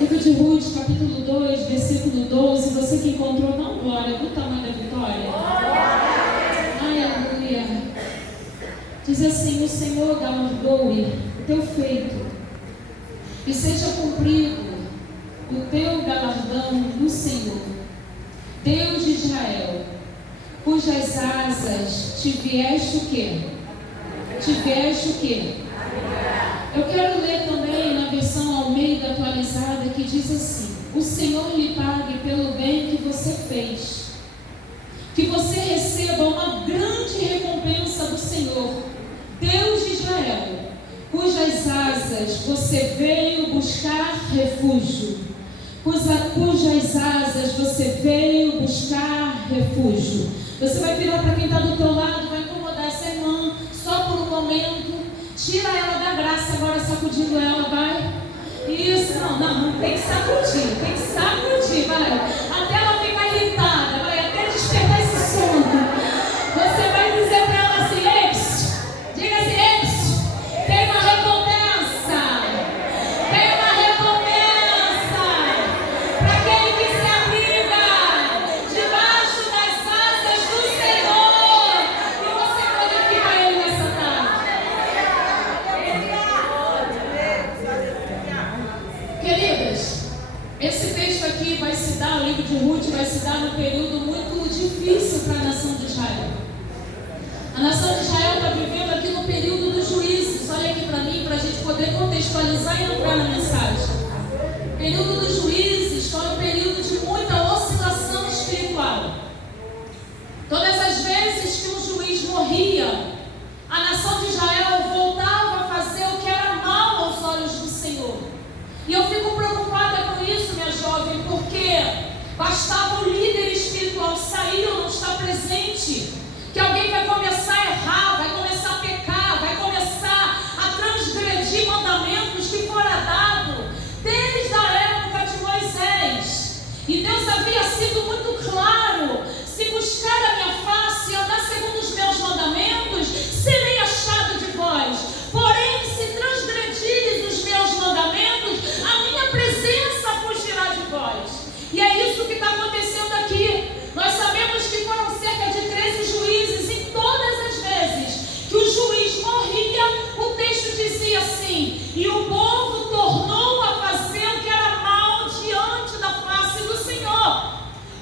Livro de Ruth, capítulo 2, versículo 12. Você que encontrou, não glória, do tamanho da vitória. Aleluia. Diz assim: o Senhor galardoe o teu feito, e seja cumprido o teu galardão do Senhor, Deus de Israel, cujas asas te vieste o quê? Te vieste o quê? Eu quero ler também na versão Almeida atualizada, que diz assim: o Senhor lhe pague pelo bem que você fez, que você receba uma grande recompensa do Senhor, Deus de Israel, cujas asas você veio buscar refúgio, cujas asas você veio buscar refúgio. Você vai virar para quem está do teu lado, vai incomodar essa irmã só por um momento. Tira ela da graça agora, sacudindo ela, vai. Isso, não, tem que sacudir, vai. Até ela ficar irritada, vai, até despertar esse sono. Você vai dizer para ela assim: eps, diga assim: eps, tem uma recompensa. Tem uma recompensa para aquele que se abriga debaixo das asas do Senhor. E você glorifica Ele nessa tarde. Queridas, esse texto aqui vai se dar, o livro de Ruth vai se dar num período muito difícil para a nação de Israel. A nação de Israel está vivendo aqui no período dos juízes. Olha aqui para mim, para a gente poder contextualizar e entrar na mensagem. O período dos juízes foi um período de muita oscilação espiritual. Todas as vezes que um juiz morria, a nação de Israel voltava a fazer o que era mal aos olhos do Senhor. E eu fico preocupada com isso, minha jovem, porque bastava o líder espiritual sair ou não estar presente, que alguém vai começar a errar, vai começar a pecar, vai começar a transgredir mandamentos que foram dados desde a época de Moisés. E Deus havia sido muito claro: se buscar a minha face e andar segundo os meus mandamentos, serei achado de vós. Porém, se transgredires os meus mandamentos, a minha presença fugirá de vós. E é isso que está acontecendo aqui. Nós sabemos que foram cerca de 13 juízes, e todas as vezes que o juiz morria, o texto dizia assim: e o povo tornou a fazer o que era mal diante da face do Senhor.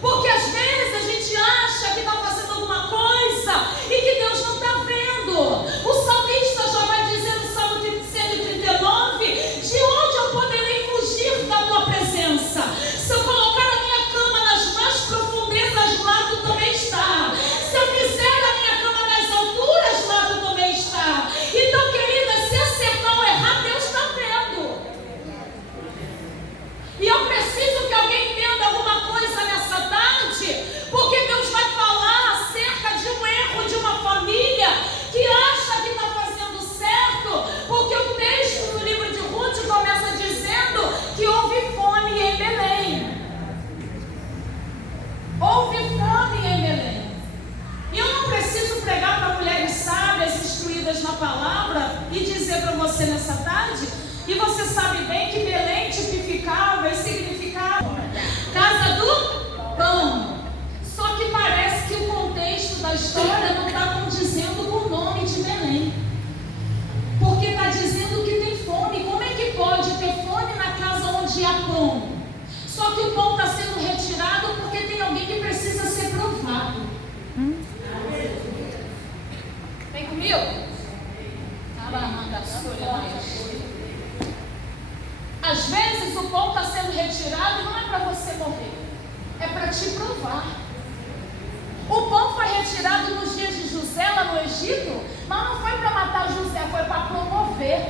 Porque às vezes a gente acha que está fazendo alguma coisa e que Deus não está vendo. O salmista já vai dizer no Salmo 139: de onde eu poderei fugir da tua presença? Se eu colocar a minha cama nas mais profundezas, lá tu também está. Se eu fizer a minha cama nas alturas, lá tu também está. Então, querida, se acertar ou errar, Deus está vendo. E eu preciso que alguém entenda alguma coisa nessa tarde, porque Deus vai falar acerca de um erro de uma família que acha que está fazendo certo, porque o texto do livro de Ruth começa dizendo que houve fome em Belém. Houve fome em Belém. E eu não preciso pregar para mulheres sábias, instruídas na palavra, e dizer para você nessa tarde, e você sabe bem que Belém tipificava e significava casa do pão. Só que parece que o contexto da história não está condizendo com o nome de Belém. Porque está dizendo que tem fome. Como é que pode ter fome na casa onde há pão? Só que o pão está sendo retirado porque tem alguém que precisa ser provado. Vem comigo? Às vezes o pão está sendo retirado e não é para você morrer, é para te provar. O pão foi retirado nos dias de José lá no Egito, mas não foi para matar José, foi para promover.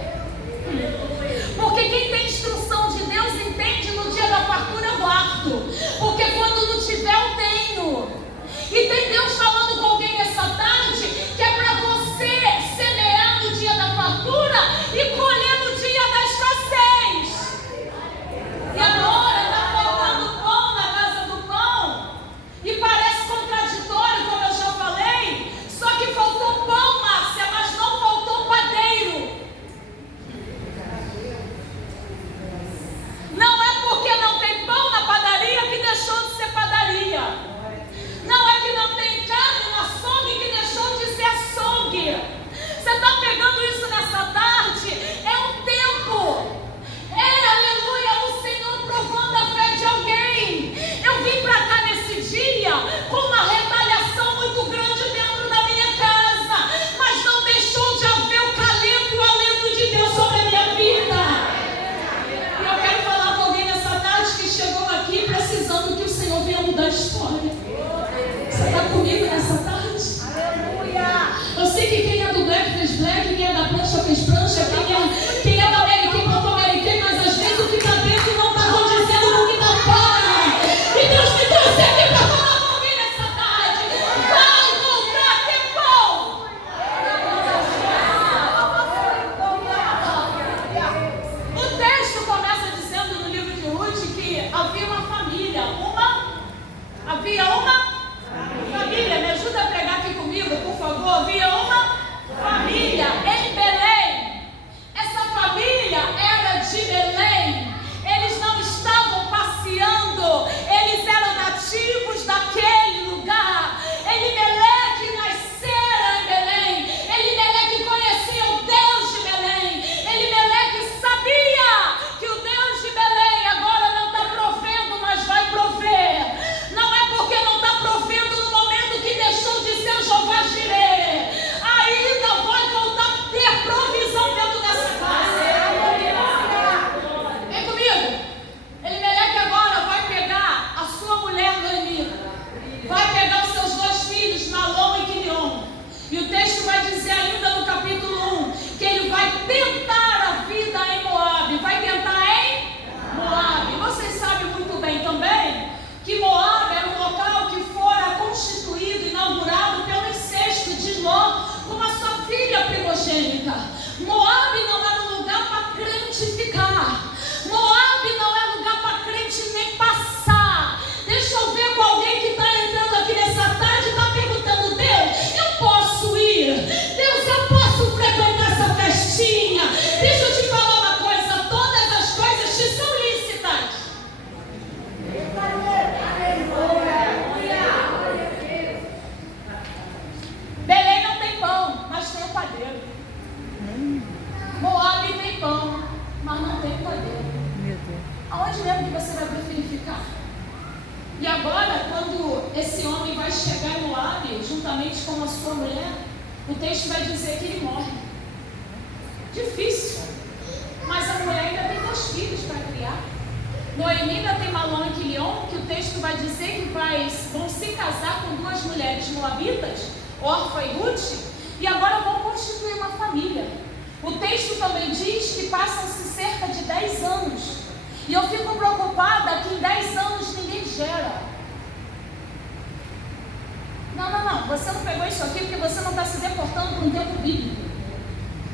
Porque quem tem instrução de Deus entende: no dia da fartura eu guardo, porque quando não tiver eu tenho. E tem Deus falando com alguém nessa tarde que é para você semear no dia da fartura e colher no dia da escassez. E agora está faltando pão na casa do pão, e parece contraditório, como eu já falei, só que faltou pão, Márcia, mas não faltou padeiro. Aonde mesmo que você vai preferir ficar? E agora, quando esse homem vai chegar em Moabe, juntamente com a sua mulher, o texto vai dizer que ele morre. Difícil. Mas a mulher ainda tem 2 filhos para criar. Noemi ainda tem Malom e Quilion, que o texto vai dizer que vão se casar com 2 mulheres moabitas, Orfa e Ruth, e agora vão constituir uma família. O texto também diz que passam-se cerca de 10 anos. E eu fico preocupada que em 10 anos ninguém gera. Não, você não pegou isso aqui porque você não está se deportando para um tempo bíblico.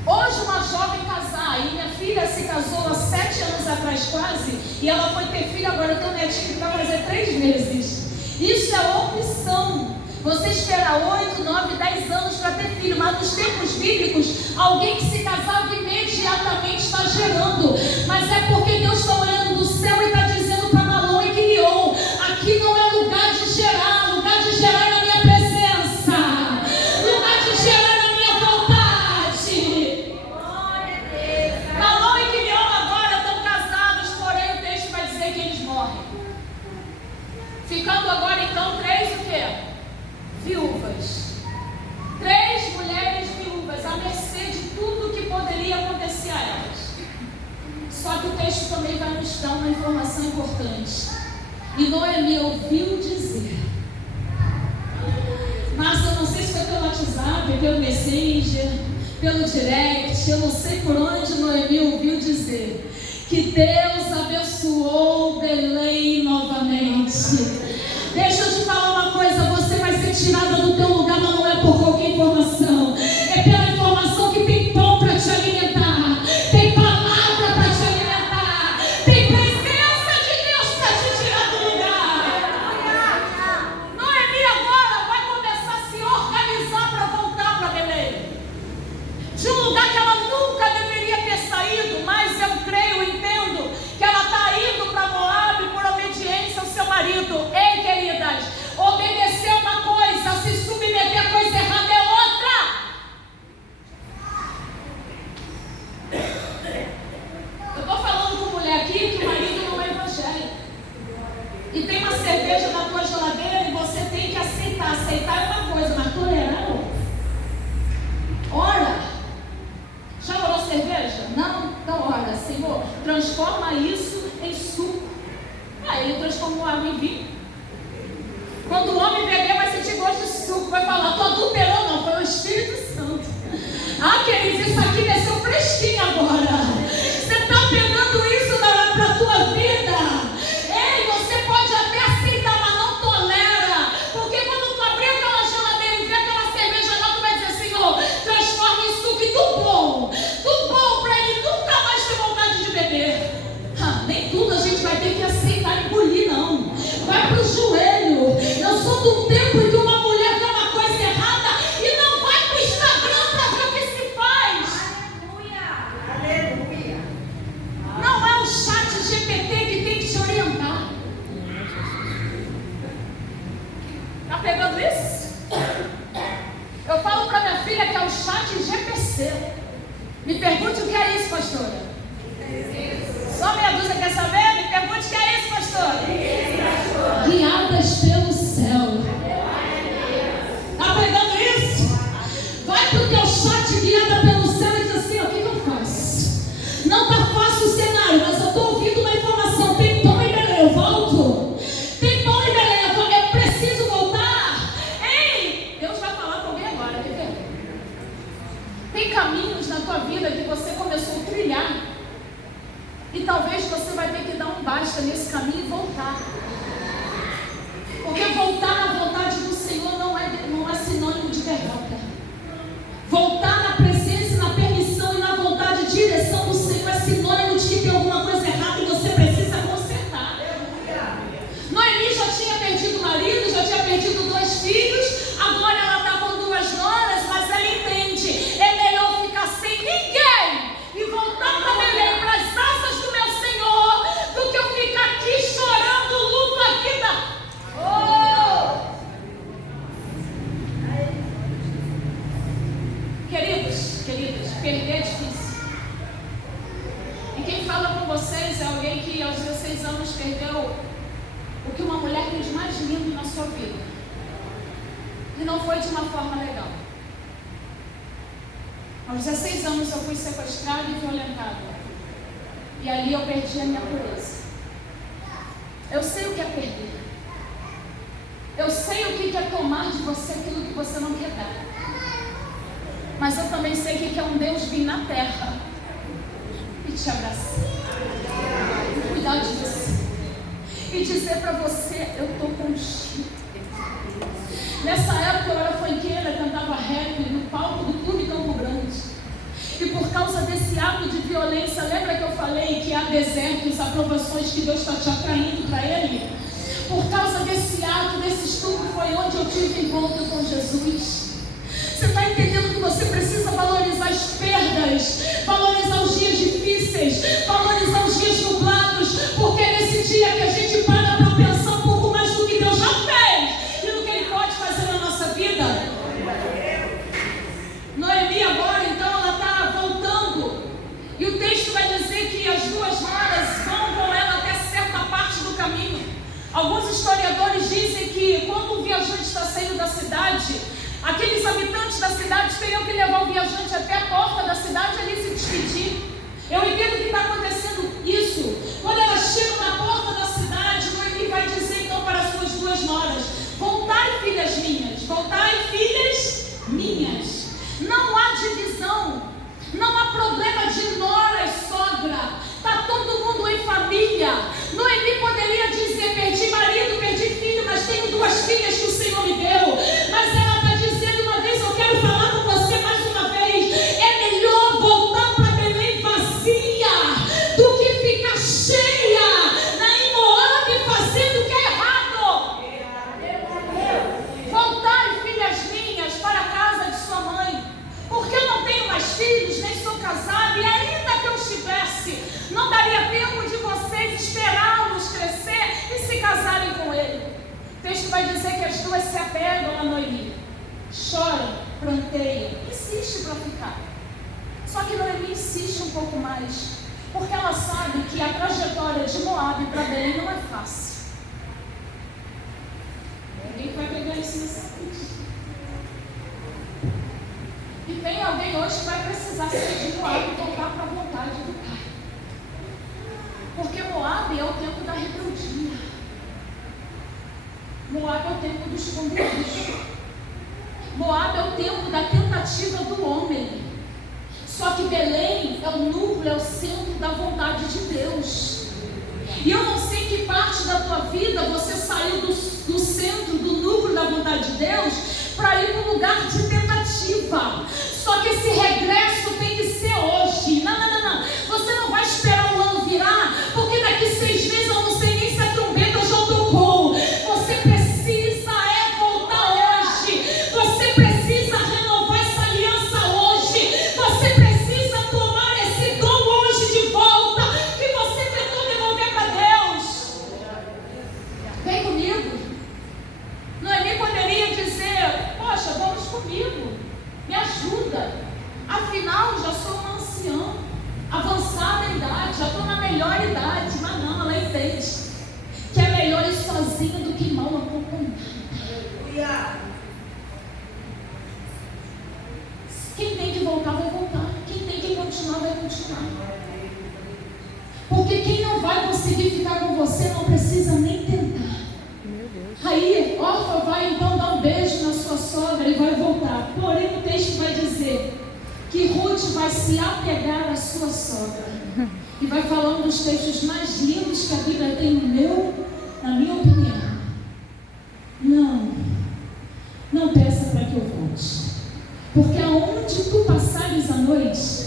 Hoje uma jovem casar, e minha filha se casou há 7 anos atrás quase, e ela foi ter filho, agora eu tenho um netinho que vai fazer 3 meses. Isso é opção. Você espera 8, 9, 10 anos para ter filho, mas nos tempos bíblicos, alguém que se casava imediatamente está gerando. Mas é porque Deus está olhando do céu e está dizendo para Malom e Quilion: aqui não é lugar de gerar, lugar de gerar é na minha presença, lugar de gerar é na minha vontade. Malom e Quilion agora estão casados, porém o texto vai dizer que eles morrem. Ficando agora então 3 o quê? Viúvas. 3 mulheres viúvas, à mercê de tudo que poderia acontecer a elas. Só que o texto também vai nos dar uma informação importante. E Noemi ouviu dizer, mas eu não sei se foi pelo WhatsApp, pelo Messenger, pelo direct, eu não sei por onde Noemi ouviu dizer que Deus abençoou Belém novamente. Deixa eu te falar uma coisa, você vai ser tirada do teu lugar, mas não é por qualquer informação. É pela informação que tem pão para te alimentar, tem palavra para te alimentar, tem presença de Deus para te tirar do lugar. Noemi agora vai começar a se organizar para voltar para Belém. De um lugar que ela nunca deveria ter saído, mas eu creio, entendo, que ela está indo para Moabe por obediência ao seu marido. Ei, queridas, obedecer uma coisa, se submeter a coisa errada é outra. Eu estou falando com mulher aqui que o marido não é evangélico. E tem uma cerveja na tua geladeira e você tem que aceitar. Aceitar é uma coisa, mas tolerar é outra. Ora. Já orou cerveja? Não? Então ora, Senhor, transforma isso em suco. Ele transformou água em vinho. Quando o homem beber, vai sentir gosto de suco. Vai falar, tu adulterou? Não, foi o Espírito Santo. Queridos, isso aqui desceu fresquinho agora. Você está pegando isso para a tua vida. Ei, você pode até aceitar, mas não tolera. Porque quando tu abrir aquela geladeira e ver aquela cerveja lá, tu vai dizer, Senhor, transforma em suco e tudo bom para ele nunca mais ter vontade de beber. Nem tudo a gente vai ter que aceitar, engolir, não. Vai pro joelho. Eu sou de um tempo em que uma mulher vê uma coisa errada e não vai pro Instagram para ver o que se faz. Aleluia. Não é o chat GPT que tem que te orientar. Tá pegando isso? Eu falo para minha filha que é o chat GPC. Me pergunte o que é isso, pastora. Só meia dúzia quer saber? Me pergunte o que é isso, pastora. Guiadas pelo céu. Tá pegando isso? Vai pro teu chat guiada pelo céu e diz assim, o que eu faço? Não tá fácil o cenário, mas eu tô ouvindo uma informação. Tem pão em Belém, eu volto? Tem pão em Belém, eu preciso voltar? Ei, Deus vai falar com alguém agora, quer ver? Tem caminhos na tua vida que você começou a trilhar. E talvez você vai ter que dar um basta nesse caminho e voltar. Porque voltar na vontade do Senhor não é sinônimo de derrota. Voltar na presença, na permissão e na vontade e direção do Senhor é sinônimo de que tem alguma coisa errada e você precisa consertar. Noemi já tinha perdido o marido, já tinha perdido 2 filhos, agora ela está com 2 noras, mas ela entende, é melhor ficar sem ninguém e voltar para Belém, para as asas do meu Senhor, do que eu ficar aqui chorando, luto a vida. anos perdeu o que uma mulher tem de mais lindo na sua vida. E não foi de uma forma legal. Aos 16 anos eu fui sequestrada e violentada. E ali eu perdi a minha pureza. Eu sei o que é perder. Eu sei o que é tomar de você aquilo que você não quer dar. Mas eu também sei o que é um Deus vir na terra e te abraçar, e cuidar de você, e dizer para você: eu estou contigo. Nessa época eu era funkeira, cantava rap no palco do Clube Campo Grande. E por causa desse ato de violência, lembra que eu falei que há desertos, há provações que Deus está te atraindo para Ele? Por causa desse ato, desse estupro, foi onde eu tive encontro com Jesus. Você está entendendo que você precisa valorizar as perdas, valorizar os dias difíceis, valorizar os dias nublados, porque é nesse dia que a gente para para pensar um pouco mais do que Deus já fez e no que Ele pode fazer na nossa vida. Noemi agora, então, ela está voltando, e o texto vai dizer que as duas noras vão com ela até certa parte do caminho. Alguns historiadores dizem que quando o viajante está saindo da cidade, aqueles habitantes da cidade teriam que levar o viajante até a porta da cidade e ali se despedir. Eu entendo que está acontecendo isso. Quando elas chegam na porta da cidade, Noemi vai dizer então para as suas duas noras: voltai, filhas minhas, voltai, filhas minhas. Não há divisão, não há problema de nora e sogra, está todo mundo em família. Noemi poderia dizer: perdi marido, perdi filho, mas tenho duas filhas que o Senhor me deu. Mas ela está dizendo uma vez, eu quero falar com você mais uma vez: é melhor voltar para Belém vazia do que ficar cheia em Moabe fazendo o que é errado. Voltai, filhas minhas, para a casa de sua mãe, porque eu não tenho mais filhos, nem sou casada, e ainda que eu estivesse, não daria tempo de vocês esperá-los crescer e se casarem com ele. O texto vai dizer que as duas se apegam a Noemi, choram, planteiam, insiste para ficar. Só que Noemi insiste um pouco mais, porque ela sabe que a trajetória de Moabe para Belém não é fácil. Ninguém vai pegar isso nessa frente. E tem alguém hoje que vai precisar sair de Moabe e voltar para a vontade do Pai. Porque Moabe é o tempo da rebeldia. Moabe é o tempo do esconderijo. Moabe é o tempo da tentativa do homem. Só que Belém é o núcleo, é o centro da vontade de Deus. E eu não sei que parte da tua vida você saiu do centro, do núcleo da vontade de Deus, para ir para um lugar de tentativa. Só que esse regresso tem que ser hoje. Não. Você não vai esperar o ano virar, porque daqui 6 meses eu não sei nem se a trombeta já tocou. Você precisa voltar hoje. Você precisa renovar essa aliança hoje. Você precisa tomar esse dom hoje de volta que você tentou devolver para Deus. Vem comigo. Noemi poderia dizer: poxa, vamos comigo, me ajuda. Afinal, já sou uma anciã, avançada em idade, já estou na melhor idade. Mas não, ela entende que é melhor ir sozinha do que mal acompanhada. Quem tem que voltar, vai voltar. Quem tem que continuar, vai continuar. Porque quem não vai conseguir ficar com você não precisa nem tentar. Aí, Orfa vai então dar um beijo na sua sogra e vai voltar. Porém, o texto vai dizer que Ruth vai se apegar à sua sogra. E vai falar um dos textos mais lindos que a Bíblia tem na minha opinião. Não peça para que eu volte. Porque aonde tu passares a noite,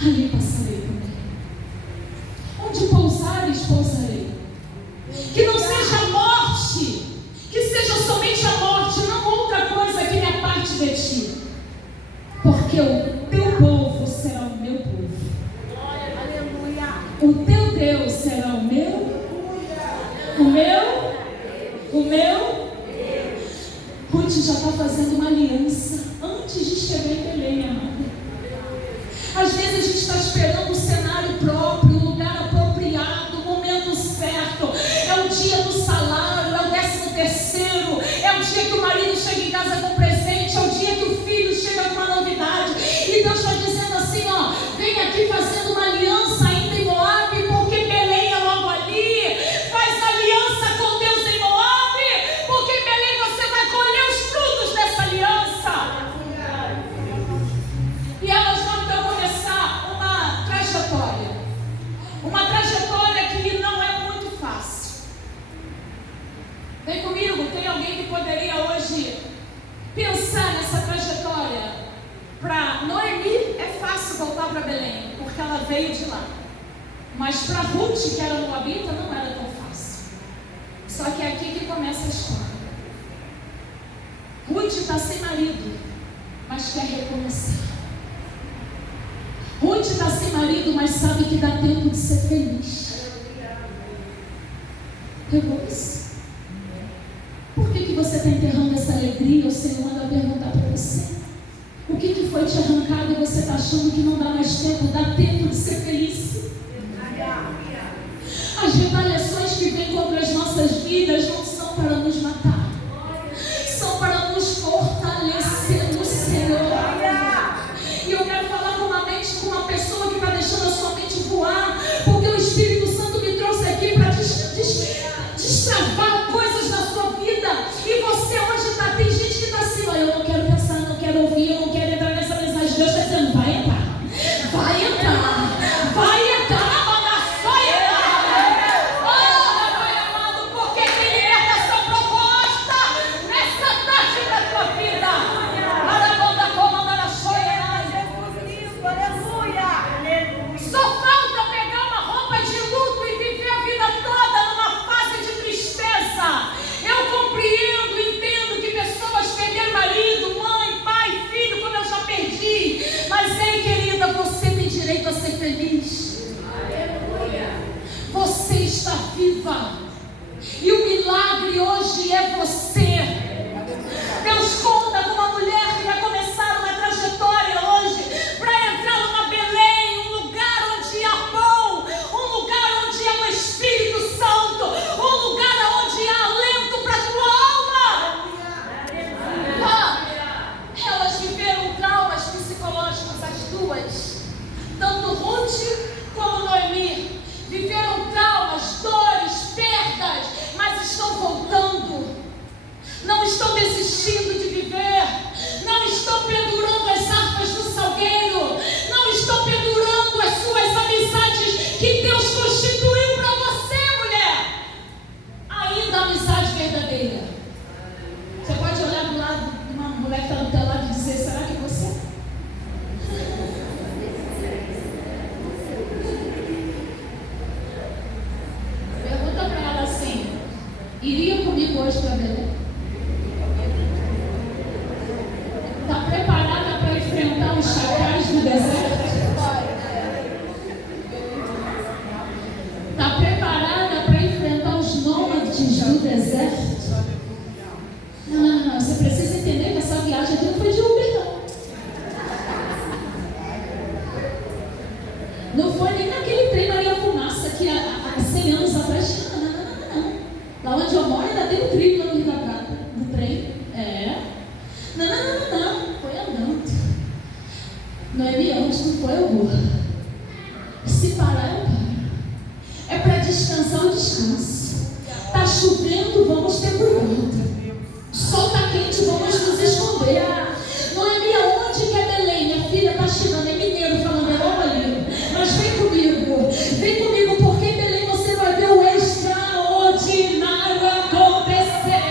ali passarei também. Onde pousares, pousarei. Que não seja a morte, que seja somente a morte, não outra coisa que me aparte de ti. Porque o teu povo será o meu povo. Aleluia. O teu Deus será o meu. O meu. Ruth já está fazendo uma aliança antes de chegar em Belém, minha amada. Às vezes a gente está esperando um cenário próprio, um lugar apropriado, o momento dia que o marido chega em casa com presente, é o dia que o filho chega com uma novidade. E Deus está dizendo assim, ó, vem aqui fazendo uma aliança ainda em Moabe, porque Belém é logo ali. Faz aliança com Deus em Moabe, porque em Belém você vai colher os frutos dessa aliança. E elas vão então começar uma trajetória. Uma trajetória que não é muito fácil. Vem comigo, tem alguém que poderia hoje pensar nessa trajetória? Para Noemi é fácil voltar para Belém, porque ela veio de lá. Mas para Ruth, que era moabita, não era tão fácil. Só que é aqui que começa a história. Ruth está sem marido, mas quer recomeçar. Ruth está sem marido, mas sabe que dá tempo de ser feliz. Recomeçar. Por que você está enterrando essa alegria? O Senhor manda perguntar para você. O que foi te arrancado e você está achando que não dá mais tempo? Dá tempo de ser feliz. As retaliações que vêm contra as nossas vidas não são para nos matar. São para nos fortalecer no Senhor. E eu quero falar com uma pessoa que está deixando a sua mente voar, porque o Espírito Santo me trouxe aqui para destravar coisas na sua vida. E você hoje tem gente que está assim, ó, eu não quero pensar, não quero ouvir, eu não quero entrar nessa mensagem. Deus está dizendo, vai entrar, vai entrar, vai entrar. A ser feliz. Aleluia. Você está viva. E o milagre hoje é você. Deus conta com uma mulher que vai começar uma trajetória hoje para entrar numa Belém, um lugar onde há pão, um lugar onde há o Espírito Santo, um lugar onde há alento para a tua alma. Elas viveram traumas psicológicos, as duas. Tanto Ruth como Noemi viveram traumas, dores, perdas, mas estão voltando. Não estão desistindo de viver. Não estão pendurando as harpas no salgueiro. Não estão pendurando as suas amizades que Deus constituiu para você, mulher. Ainda amizade verdadeira. Você pode olhar do lado de uma mulher que está do teu lado e dizer, será que você? Iria comigo hoje para Belém? Está preparada para enfrentar os chacais do deserto? Está preparada para enfrentar os nômades do deserto? Não. Você precisa entender que essa viagem aqui não foi de Uber, não. Não foi nem naquele trem Maria Fumaça que há 100 anos atrás. Lá onde eu moro ainda tem um trilho lá no Rio da Prata, no trem. Não. Foi andando. Noemi, onde tu foi, eu vou. Se parar, eu paro. É para descansar, eu descanso. Está chovendo, vamos ter cuidado. O sol está quente, vamos nos esconder. Noemi, aonde que é Belém? Minha filha está chegando, é mineiro falando, é logo ali. Mas vem comigo, porque em Belém você vai ver o extraordinário acontecer.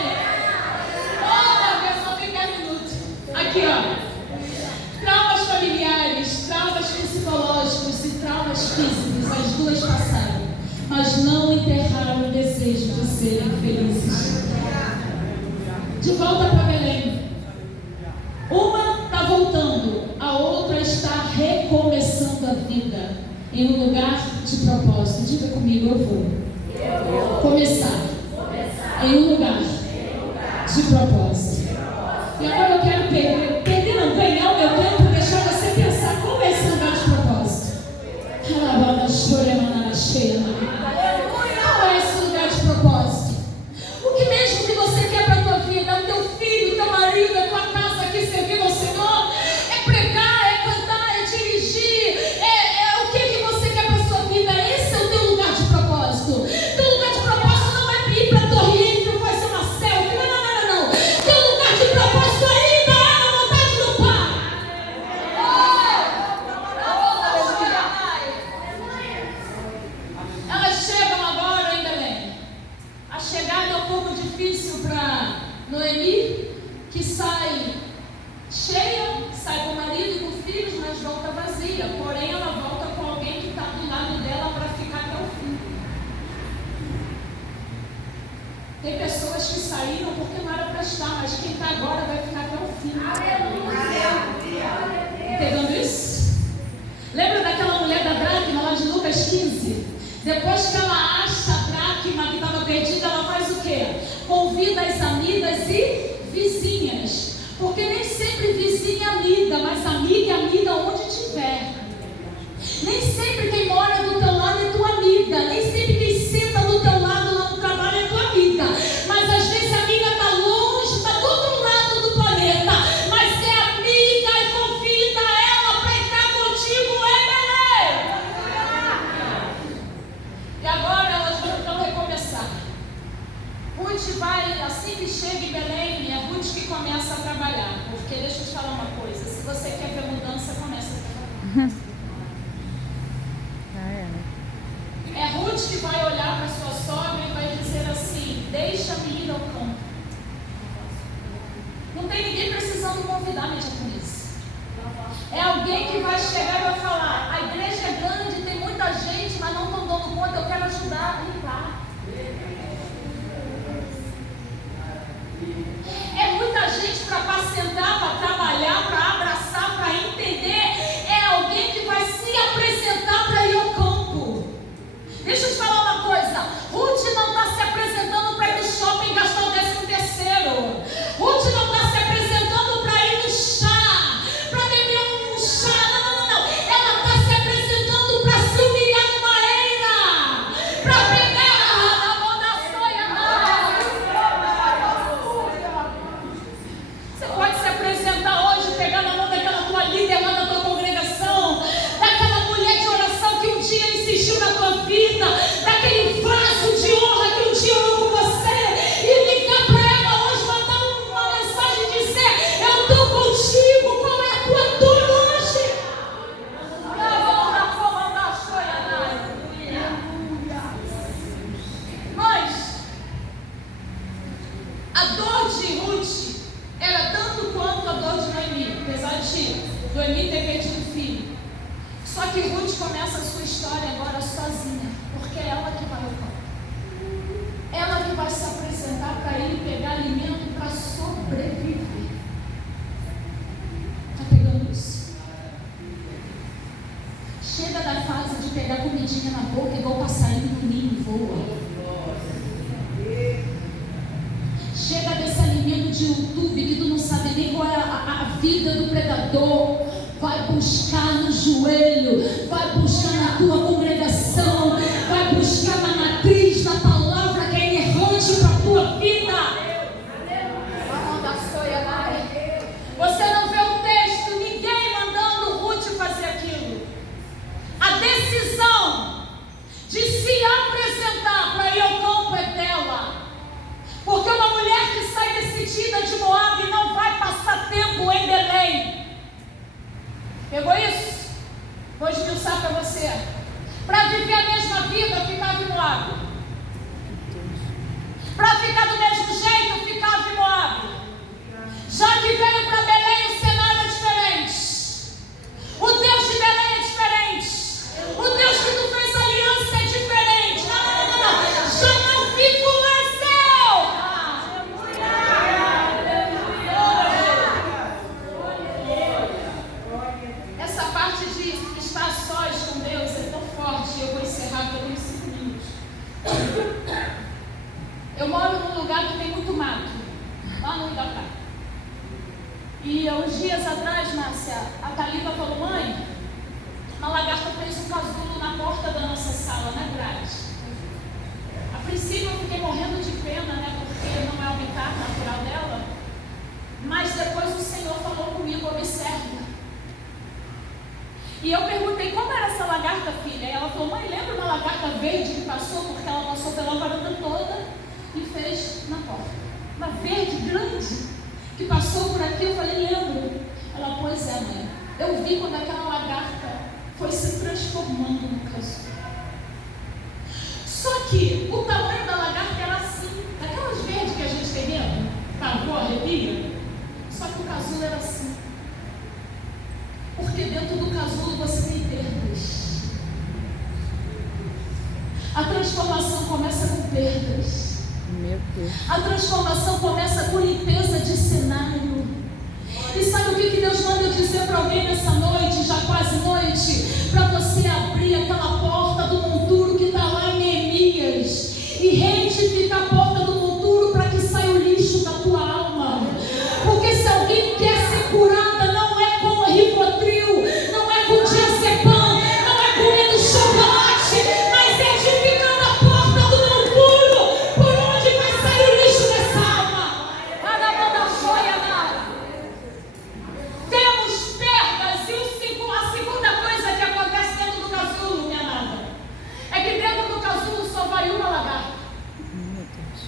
Olha, pessoal, tem 10 minutos. Aqui, ó. Traumas familiares, traumas psicológicos e traumas físicos, as duas passaram, mas não enterraram o desejo de serem felizes. De volta para Belém. Uma está voltando, a outra está recomeçando a vida em um lugar de propósito. Diga comigo, eu vou começar em um lugar de propósito. E agora eu quero ganhar o meu tempo, deixar você pensar como é esse lugar de propósito. Qual é esse lugar de propósito? O que mesmo que você quer para a tua vida? O teu Noemi, que sai cheia, sai com o marido e com filhos, mas volta vazia. Porém, ela volta com alguém que está do lado dela para ficar até o fim. Tem pessoas que saíram porque não era para estar, mas quem está agora vai ficar até o fim. Pegando isso? Lembra daquela mulher da dracma lá de Lucas 15? Depois que ela acha a dracma que estava perdida, ela faz o quê? Convida as amigas e vizinhas. Porque nem sempre vizinha é amiga, mas amiga é amiga onde estiver. Nem sempre quem mora do teu lado é tua amiga. Nem sempre quem senta do teu lado lá no trabalho é tua amiga. Mas às vezes a amiga está longe, está do outro lado do planeta. Mas é amiga e convida ela para entrar contigo, E agora elas vão então recomeçar. Ruth vai, assim que chega em Belém, é Ruth que começa a trabalhar. Porque deixa eu te falar uma coisa, se você quer ver mudança, começa a trabalhar. É Ruth que vai olhar para sua sogra e vai dizer assim: deixa-me ir ao campo. Não tem ninguém precisando convidar, minha diaconisa. É alguém que vai chegar e vai falar: a igreja é grande, tem muita gente, mas não estão dando conta, eu quero ajudar a limpar. É muita gente para apacentar, para trabalhar, para abraçar, para entender. É alguém que vai se apresentar para ir ao campo. Deixa eu te falar uma coisa. Ruth não está se apresentando para ir no shopping gastar o 13º. Ruth não está se apresentando para ir no chá, para beber um chá. Não. Ela está se apresentando para se humilhar numa eira, para pegar na mão da soia. Você pode se apresentar hoje, pegar na mão daquela tua líder lá da tua congregação, daquela mulher de oração que um dia insistiu na tua vida, daquele vaso de honra que um dia orou com você, e ligar para ela hoje, mandar uma mensagem e dizer: eu estou contigo, qual é a tua dor hoje? Mas a dor de Ruth era tanto quanto a dor de Noemi, apesar de Noemi ter perdido o filho. Só que Ruth começa a sua história agora sozinha, porque é ela que vai ao campo. Ela que vai se apresentar para ele pegar alimento para sobreviver. Está pegando isso? Chega da fase de pegar comidinha na boca igual passarinho no ninho voa. Chega desse alimento de YouTube que tu não sabe nem qual é a vida do pregador. Vai buscar no joelho, vai buscar na tua congregação, vai buscar na matriz, na palavra que é inerrante para a tua vida. Você não vê o texto, ninguém mandando Ruth fazer aquilo. A decisão de se apresentar para ir ao campo é dela. Porque uma mulher que sai decidida de Moabe não vai passar tempo em Belém. Pegou isso? Vou esmiuçar para você. Para viver a mesma vida, ficava em Moabe. Para ficar do mesmo jeito, ficava em Moabe. Já que veio para Belém, o cenário é diferente. O Deus de Belém é diferente. O Deus que tu fez aliança é diferente. Não. Já não fico mais eu. Essa parte de estar sós com Deus é tão forte. Eu vou encerrar por uns 5 minutos. Eu moro num lugar que tem muito mato, lá no Igatá. E uns dias atrás, Márcia, a Thalita falou: mãe, uma lagarta fez um casulo na porta da nossa sala, na grade. A princípio eu fiquei morrendo de pena, né, porque não é o habitat natural dela. Mas depois o Senhor falou comigo: observa. E eu perguntei: como era essa lagarta, filha? E ela falou: mãe, lembra uma lagarta verde que passou? Porque ela passou pela varanda toda e fez na porta. Uma verde grande que passou por aqui. Eu falei: lembro. Ela: pois é, mãe, eu vi quando aquela lagarta foi se transformando no casulo. Só que o tamanho da lagarta era assim, daquelas verdes que a gente tem dentro, Travou, arrepia? Só que o casulo era assim. Porque dentro do casulo você tem perdas. A transformação começa com perdas. Meu Deus. A transformação começa com limpeza de cenário. E sabe o que Deus manda eu dizer para alguém nessa noite, já quase noite? Para você abrir aquela porta do monturo que está lá em Neemias e retificar a porta do monturo para que saia o lixo da tua alma. Porque se alguém quer ser curada, não é com Rivotril, não é com diazepam, não é comendo chocolate, mas é edificando a porta do monturo, por onde vai sair o lixo dessa alma. Temos perdas e a segunda coisa que acontece dentro do casulo, minha amada, é que dentro do casulo só vai uma lagarta. Meu Deus.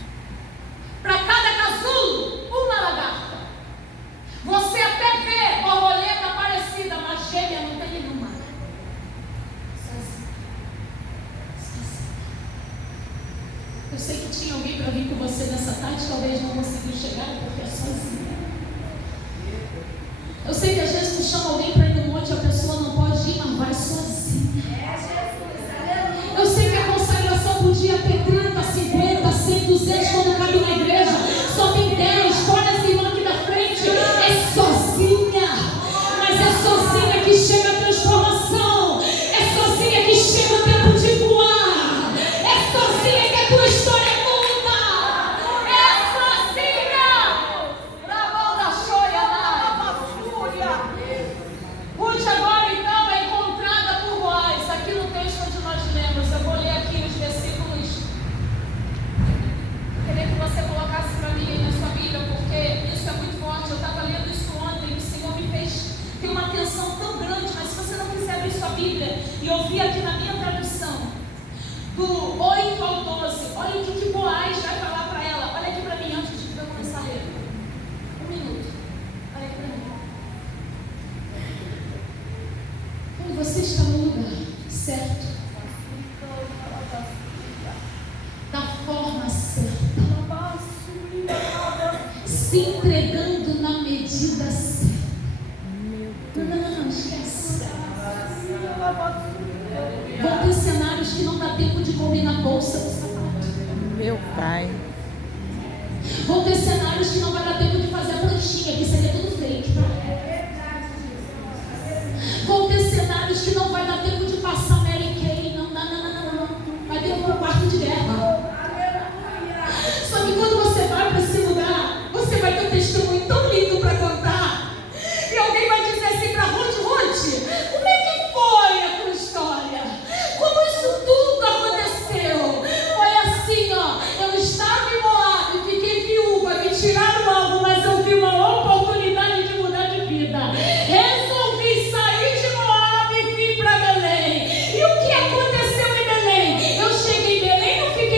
Para cada casulo, uma lagarta. Você até vê borboleta parecida, mas gêmea não tem nenhuma. Eu sei que tinha alguém para vir com você nessa tarde, talvez não conseguiu chegar porque é sozinha. Eu sei que às vezes tu chama alguém para ir no monte e a pessoa não pode ir, mas vai sozinha. Eu sei que a consagração podia ter 30, 50, 100, 200 quando cabe na igreja. Só tem 10, fora essa irmã aqui da frente. É sozinha. Mas é sozinha que chega a transformação. É sozinha que chega o tempo de voar. É sozinha que a tua história muda. É sozinha. Na mão da choia, na fúria. Ruth agora então é encontrada por Boaz. Aqui no texto onde nós lemos, eu vou ler aqui os versículos. Queria que você colocasse para mim aí na sua Bíblia, porque isso é muito forte. Eu estava lendo isso ontem e o Senhor me fez ter uma atenção tão grande. Mas se você não quiser abrir sua Bíblia e ouvir aqui na minha tradução, do 8 ao 12, olha o que Boaz vai falar para ela. Olha aqui para mim antes de eu começar a ler. Um minuto. Olha aqui para mim. Quando você está no lugar certo, da forma certa, se entregando na medida certa. Não, esquece. Vão ter cenários que não dá tempo de combinar a bolsa do sapato. Meu Pai. Vão ter cenários que não vai dar tempo de fazer a pranchinha, que seria tudo fake, tá? Vão ter cenários que não vai dar tempo de passar Mary Kay. Não. Vai ter um quarto de guerra. Só que quando você vai para esse lugar, você vai ter um testemunho tão lindo para contar. E alguém vai dizer assim para Ruth, como é que foi a tua história? Como isso tudo aconteceu? Foi assim, ó. Eu estava em Moab, fiquei viúva, me tiraram algo, mas eu vi uma oportunidade de mudar de vida. Resolvi sair de Moab e vim para Belém. E o que aconteceu em Belém? Eu cheguei em Belém, não fiquei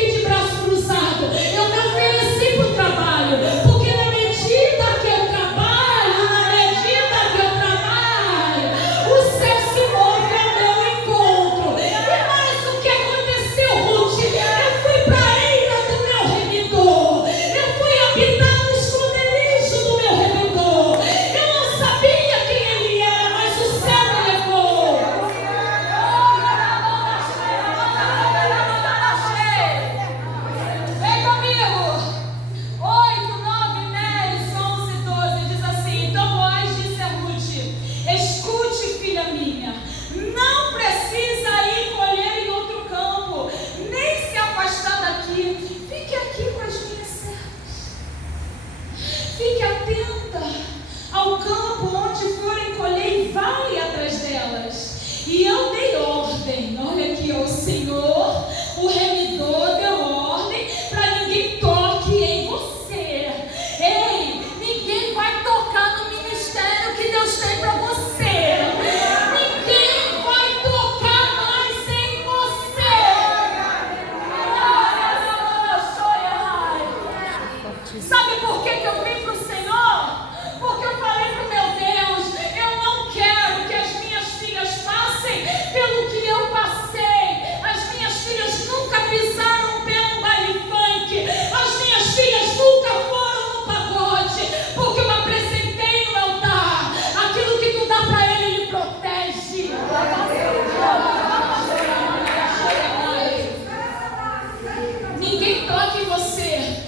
Ninguém toca em você.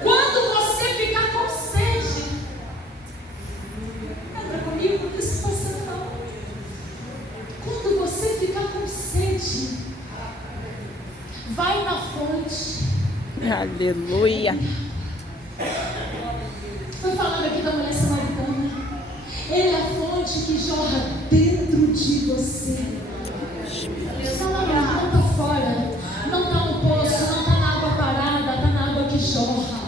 Quando você ficar com sede, lembra comigo o que isso você falou? Quando você ficar com sede, vai na fonte. Aleluia. Foi falando aqui da mulher samaritana. Ele é a fonte que jorra dentro de você. Não está fora, não está no poço, não está na água parada, está na água que jorra.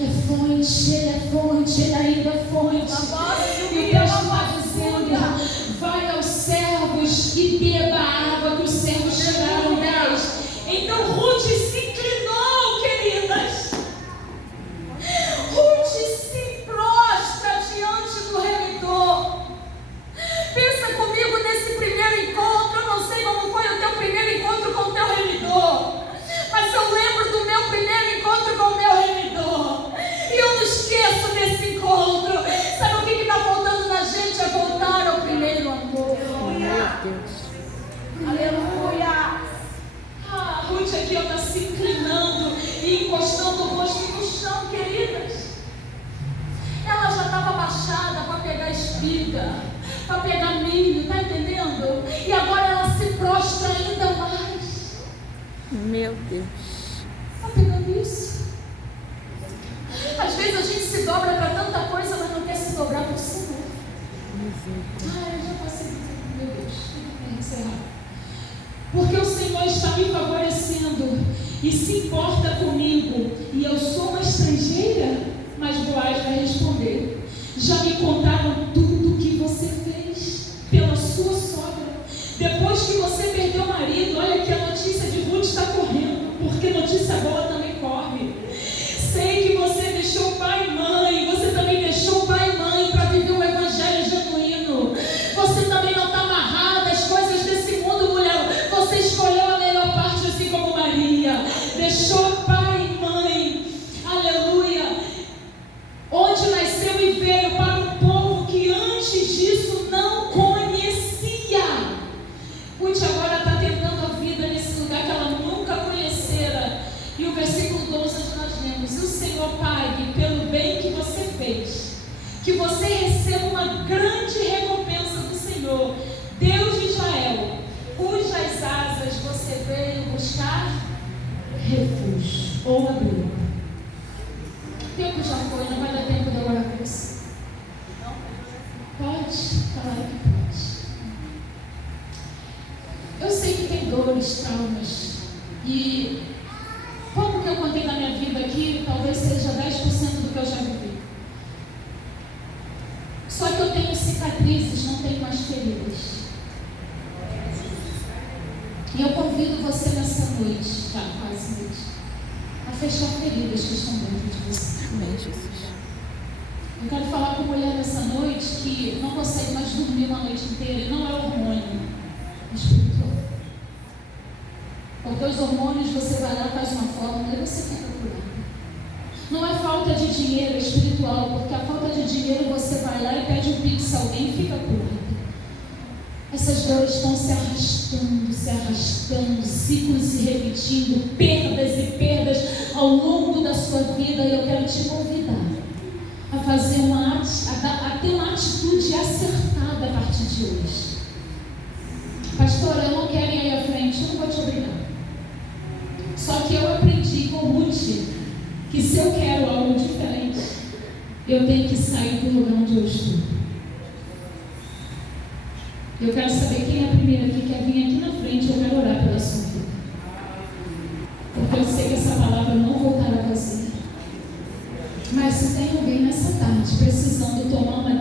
É fonte, ele é fonte, ele ainda é fonte. E o texto está dizendo: vai aos servos e beba a água que os servos tiraram delas. Então Ruth se inclinou, queridas. Ruth se prostra diante do remidor. Pensa comigo nesse primeiro encontro. Eu não sei como foi o teu primeiro encontro com o teu remidor, mas eu lembro do meu primeiro encontro com o meu remidor. E eu não esqueço desse encontro. Sabe o que está faltando na gente? É voltar ao primeiro amor. Meu Deus. Aleluia. Ruth aqui está se inclinando e encostando o rosto no chão, queridas. Ela já estava abaixada para pegar espiga, para pegar milho, está entendendo? E agora ela se prostra ainda mais. Meu Deus. Está pegando isso? Às vezes a gente se dobra para tanta coisa, mas não quer se dobrar para o Senhor. Eu já passei. Meu Deus, tem que encerrar. Porque o Senhor está me favorecendo e se importa comigo. E eu sou uma estrangeira. Mas Boaz vai responder: já me contaram tudo o que você fez pela sua sogra. Depois que você perdeu o marido, olha que a notícia de Ruth está correndo, porque notícia boa também corre. Sei que você deixou pai e mãe, você também deixou pai e mãe para viver um evangelho genuíno. Você também não está amarrada às coisas desse mundo, mulher. Você escolheu a melhor parte, assim como Maria. Deixou pai e mãe. Aleluia. Onde nasceu e veio para um povo que antes disso não conhecia. Ruth agora está tentando a vida nesse lugar que ela nunca conhecera. E o versículo 12 nós lemos: e o Senhor pague pelo bem que você fez, que você receba uma grande recompensa do Senhor, Deus de Israel, cujas asas você veio buscar refúgio ou abrigo. O tempo já foi, não vai dar tempo de eu orar com você. Pode? Claro que pode. Eu sei que tem dores, traumas. E pouco que eu contei na minha vida aqui, talvez seja 10% do que eu já vivi. Só que eu tenho cicatrizes, não tenho mais feridas. E eu convido você nessa noite, já quase noite, a fechar feridas que estão dentro de você. Amém, Jesus. Eu quero falar com mulher nessa noite que não consegue mais dormir uma noite inteira, e não é hormônio, é espiritual. Porque os hormônios você vai lá, faz uma fórmula e você fica curado. Não é falta de dinheiro, é espiritual, porque a falta de dinheiro você vai lá e pede um pix a alguém e fica curado. Essas dores estão se arrastando, ciclos se repetindo, perdas e perdas ao longo da sua vida. E eu quero te convidar a fazer a ter uma atitude acertada a partir de hoje. Pastora, eu não quero ir aí à frente, eu não vou te obrigar. Só que eu aprendi com Ruth que se eu quero algo diferente, eu tenho que sair do lugar onde eu estou. Eu quero saber quem é a primeira que quer vir aqui na frente. Eu quero orar pela sua vida, porque eu sei que essa palavra não voltará vazia. Mas se tem alguém nessa tarde precisando tomar uma